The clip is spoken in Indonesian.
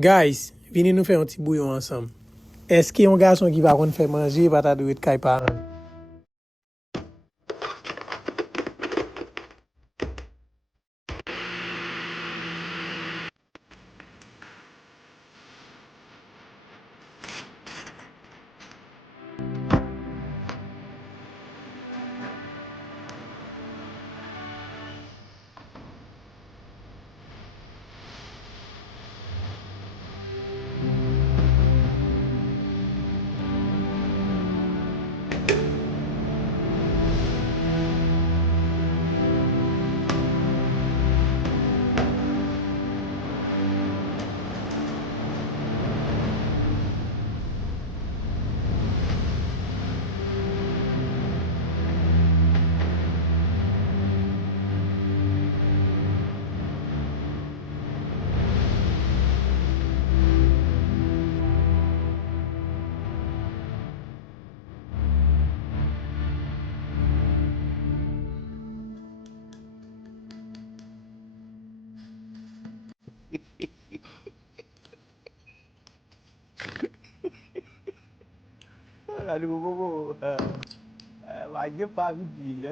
Guys, vini nou fè yon ti bouillon ansam. Eske yon gason ki va kon fè manje, pata dwe kay paran? Aduh, lagi pagi,